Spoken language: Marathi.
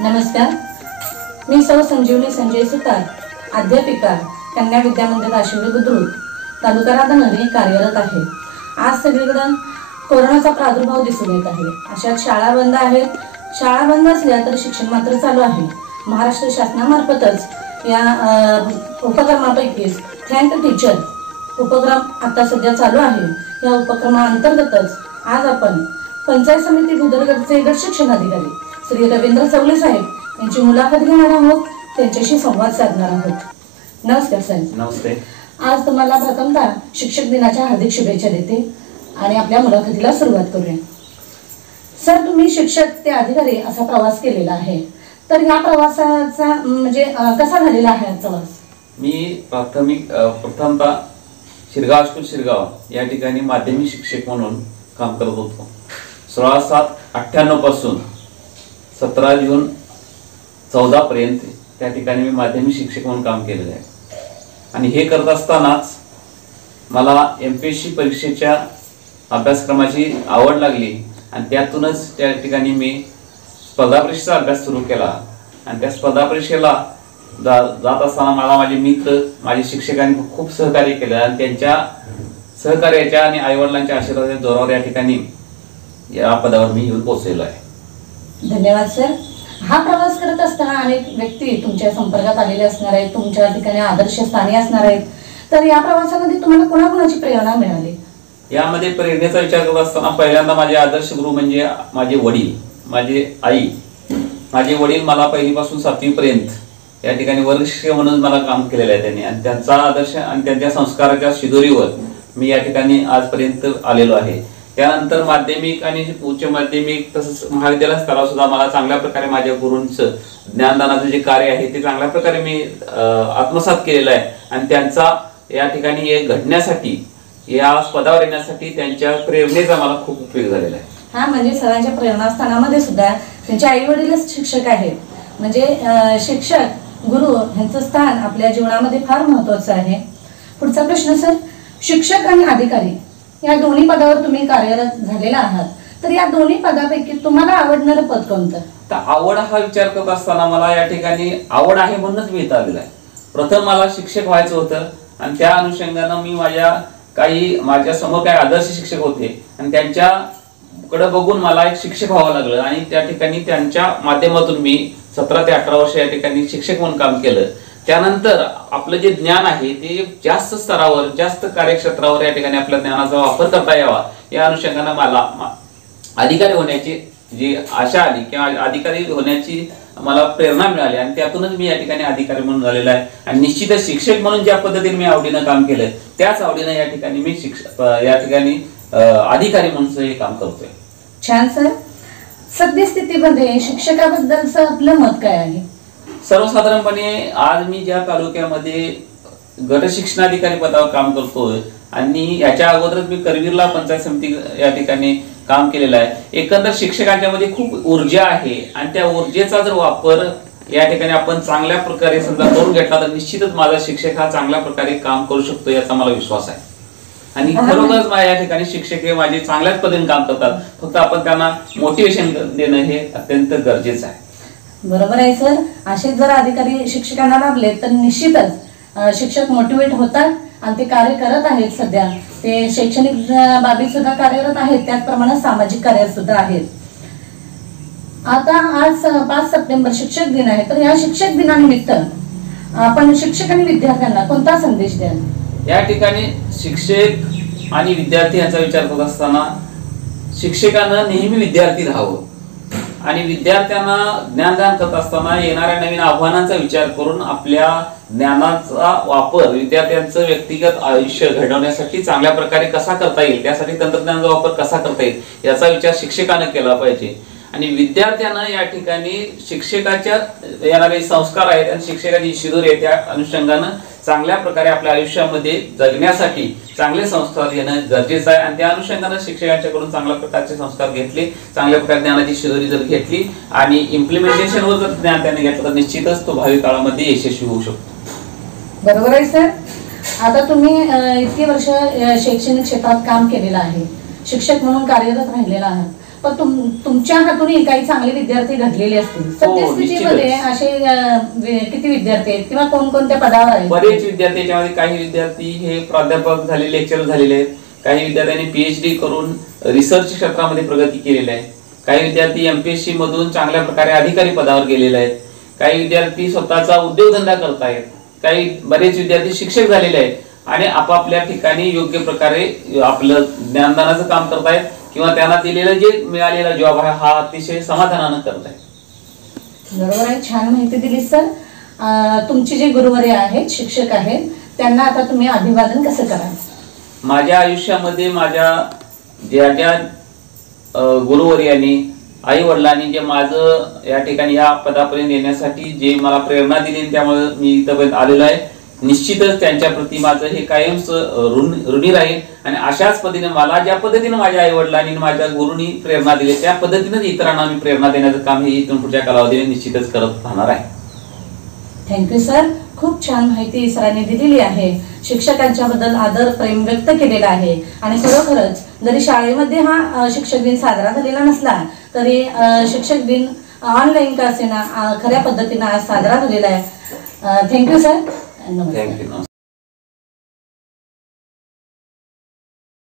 नमस्कार, मी सौ संजीवनी संजय सुतार, अध्यापिका, कन्या विद्या मंदिर आशिवरी बुद्रुक, तालुका राधानगरी कार्यरत आहे। आज सगळीकडे कोरोनाचा प्रादुर्भाव दिसून येत आहे। अशात शाळा बंद आहेत। शाळा बंद असल्या तर शिक्षण मात्र चालू आहे। महाराष्ट्र शासनामार्फतच या उपक्रमापैकी थँक टीचर उपक्रम आता सध्या चालू आहे। या उपक्रमाअंतर्गतच आज आपण पंचायत समिती भुदरगडचे गट शिक्षण अधिकारी श्री रवींद्र चौले साहेब यांची मुलाखत घेणार आहोत, त्यांच्याशी संवाद साधणार आहोत। नमस्कार साहेब। नमस्ते। आज तुम्हाला प्रथमतः शिक्षक दिनाच्या हार्दिक शुभेच्छा देते आणि आपल्या मुलाखतीला सुरुवात करूया। सर, तुम्ही शिक्षक ते अधिकारी असा प्रवास केलेला आहे, तर या प्रवासाचा म्हणजे कसा झालेला आहे हा प्रवास? मी प्रथमतः शिरगाव स्कूल शिरगाव या ठिकाणी माध्यमिक शिक्षक म्हणून काम करत होतो। 16/7/98 पासून 17 जून 14 पर्यंत त्या ठिकाणी मी माध्यमिक शिक्षक म्हणून काम केलेलं आहे। आणि हे करत असतानाच मला MPSC परीक्षेच्या अभ्यासक्रमाची आवड लागली आणि त्यातूनच त्या ठिकाणी मी स्पर्धा परीक्षेचा अभ्यास सुरू केला। आणि त्या स्पर्धा परीक्षेला जात असताना मला माझे मित्र, माझे शिक्षकांनी खूप सहकार्य केलं आणि त्यांच्या सहकार्याच्या आणि आईवडिलांच्या आशीर्वादाच्या जोरावर या ठिकाणी या पदावर मी येऊन पोहोचलेलो आहे। धन्यवाद सर। हा प्रवास करत असताना अनेक व्यक्ती तुमच्या संपर्कात आलेले असणार आहेत, तुमच्या ठिकाणी आदर्श स्थानी असणार आहेत, तर या प्रवासामध्ये तुम्हाला कोणाकोणाची प्रेरणा मिळाली? यामध्ये प्रेरणेचा विचार करत असताना पहिल्यांदा माझे आदर्श गुरु म्हणजे माझे वडील, माझे आई। माझे वडील मला पहिलीपासून 7वी पर्यंत या ठिकाणी वर्गशिक्षक म्हणून मला काम केलेलं आहे त्यांनी, आणि त्यांचा आदर्श आणि त्यांच्या संस्काराच्या शिदोरीवर मी या ठिकाणी आजपर्यंत आलेलो आहे। त्यानंतर माध्यमिक आणि उच्च माध्यमिक तसंच महाविद्यालय स्तरावर सुद्धा मला चांगल्या प्रकारे माझ्या गुरूंचं ज्ञानदानाचं जे कार्य आहे ते चांगल्या प्रकारे मी आत्मसात केलेलं आहे। आणि त्यांचा या ठिकाणी हे घडण्यासाठी, या पदावर येण्यासाठी त्यांच्या प्रेरणेचा मला खूप उपयोग झालेला आहे। हा, म्हणजे सरांच्या प्रेरणास्थानामध्ये सुद्धा त्यांचे आई वडीलच शिक्षक आहेत, म्हणजे शिक्षक गुरु यांचं स्थान आपल्या जीवनामध्ये फार महत्त्वाचं आहे। पुढचा प्रश्न सर, शिक्षक आणि अधिकारी या दोन्ही पदावर तुम्ही कार्यरत झालेला आहात, तर या दोन्ही पदापैकी तुम्हाला आवडणारं पद कोणतं? तर आवड हा विचार करत असताना मला या ठिकाणी आवड आहे म्हणूनच मी इथं आलेलो आहे। प्रथम मला शिक्षक व्हायचं होतं आणि त्या अनुषंगानं मी माझ्या समोर काही आदर्श शिक्षक होते आणि त्यांच्याकडे बघून मला एक शिक्षक व्हावं लागलं आणि त्या ठिकाणी त्यांच्या माध्यमातून मी 17 ते 18 वर्ष या ठिकाणी शिक्षक म्हणून काम केलं। त्यानंतर आपलं जे ज्ञान आहे ते जास्त स्तरावर, जास्त कार्यक्षेत्रावर या ठिकाणी आपल्या ज्ञानाचा वापर करता यावा या अनुषंगाने मला अधिकारी होण्याची जी आशा आली किंवा अधिकारी होण्याची मला प्रेरणा मिळाली आणि त्यातूनच मी या ठिकाणी अधिकारी म्हणून झालेला आहे। आणि निश्चितच शिक्षक म्हणून ज्या पद्धतीने मी आवडीनं काम केलं त्याच आवडीनं या ठिकाणी मी या ठिकाणी अधिकारी म्हणून हे काम करतोय। छान सर। सद्यस्थितीमध्ये शिक्षकाबद्दलचं आपलं मत काय आहे? सर्वसाधारणपणे आज मी ज्या तालुक्यामध्ये गट शिक्षणाधिकारी पदावर काम करतोय आणि याच्या अगोदरच मी करवीरला पंचायत समिती या ठिकाणी काम केलेलं आहे। एकंदर शिक्षकांच्या मध्ये खूप ऊर्जा आहे आणि त्या ऊर्जेचा जर वापर या ठिकाणी आपण चांगल्या प्रकारे समजा करून घेतला तर निश्चितच माझा शिक्षक हा चांगल्या प्रकारे काम करू शकतो याचा मला विश्वास आहे। आणि खरोखरच माझ्या या ठिकाणी शिक्षक हे माझे चांगल्याच पद्धतीने काम करतात, फक्त आपण त्यांना मोटिवेशन देणं हे अत्यंत गरजेचं आहे। बरोबर आहे सर। असे जर अधिकारी शिक्षकांना लाभले तर निश्चितच शिक्षक मोटिवेट होतात आणि ते कार्य करत आहेत। सध्या ते शैक्षणिक बाबीत सुद्धा कार्यरत आहेत, त्याचप्रमाणे सामाजिक कार्यात सुद्धा आहेत। आता आज 5 सप्टेंबर शिक्षक दिन आहे, तर या शिक्षक दिनानिमित्त आपण शिक्षक आणि विद्यार्थ्यांना कोणता संदेश द्याल? या ठिकाणी शिक्षक आणि विद्यार्थी यांचा विचार करत असताना शिक्षकांना नेहमी विद्यार्थी राहावं आणि विद्यार्थ्यांना ज्ञानदान करत असताना येणाऱ्या नवीन आव्हानांचा विचार करून आपल्या ज्ञानाचा वापर विद्यार्थ्यांचं व्यक्तिगत आयुष्य घडवण्यासाठी चांगल्या प्रकारे कसा करता येईल, त्यासाठी तंत्रज्ञानाचा वापर कसा करता येईल याचा विचार शिक्षकांना केला पाहिजे। आणि विद्यार्थ्यांना या ठिकाणी शिक्षकाच्या येणारे संस्कार आहेत आणि शिक्षकाची शिदोरी आहे त्या अनुषंगानं चांगल्या प्रकारे आपल्या आयुष्यामध्ये जगण्यासाठी चांगले संस्कार घेणं गरजेचं आहे। आणि त्या अनुषंगानं शिक्षकांच्याकडून चांगल्या प्रकारचे संस्कार घेतले, चांगल्या प्रकारे ज्ञानाची शिदोरी जर घेतली आणि इम्प्लिमेंटेशनवर जर ज्ञान त्याने घेतलं तर निश्चितच तो भावी काळामध्ये यशस्वी होऊ शकतो। बरोबर आहे सर। आता तुम्ही इतकी वर्ष शैक्षणिक क्षेत्रात काम केलेलं आहे, शिक्षक म्हणून कार्यरत राहिलेला आहात, पण तुमच्या हातूनही काही चांगले विद्यार्थी घडलेले असतील. सद्यस्थितीमध्ये असे किती विद्यार्थी आहेत किंवा कोणकोणत्या पदावर आहेत? बरेच विद्यार्थी याच्यामध्ये, काही विद्यार्थी हे प्राध्यापक झाले, लेक्चर झालेले आहेत, काही विद्यार्थ्यांनी PhD करून रिसर्च क्षेत्रामध्ये प्रगती केलेली आहे, काही विद्यार्थी MPSC मधून चांगल्या प्रकारे अधिकारी पदावर गेलेले आहेत, काही विद्यार्थी स्वतःचा उद्योगधंदा करतायत, काही बरेच विद्यार्थी शिक्षक झालेले आहेत आणि आपापल्या ठिकाणी योग्य प्रकारे आपलं ज्ञानदानाचं काम करतायत किंवा त्यांना दिलेलं जे मिळालेला जॉब आहे हा अतिशय समाधानानं करतायत. बरोबर आहे, छान माहिती दिली सर. तुमचे जे गुरुवर्य आहेत, शिक्षक आहेत, त्यांना आता तुम्ही अभिवादन कसं कराल? माझ्या आयुष्यामध्ये माझ्या ज्या गुरुवर्यांनी, आई वडिलांनी जे माझं या ठिकाणी या पदापर्यंत येण्यासाठी जे मला प्रेरणा दिली, त्यामुळे मी इथपर्यंत आलेलो आहे. निश्चितच त्यांच्या प्रती माझं हे कायमच ऋणी राहील आणि अशाच पद्धतीने मला ज्या पद्धतीने माझ्या आई वडिलांनी माझ्या गुरुनी प्रेरणा दिली त्या पद्धतीनेच इतरांना मी प्रेरणा देण्याचं काम हे इथून पुढच्या कालावधीने निश्चितच करत राहणार आहे. Thank you sir. खूप छान माहिती सरांनी दिलेली आहे. शिक्षकांच्या बद्दल आदर प्रेम व्यक्त केलेला आहे आणि खरोखरच जरी शाळेमध्ये हा शिक्षक दिन साजरा झालेला नसला तरी शिक्षक दिन ऑनलाईन का असेना खऱ्या पद्धतीने आज साजरा झालेला आहे. Thank you sir. थँक्यू.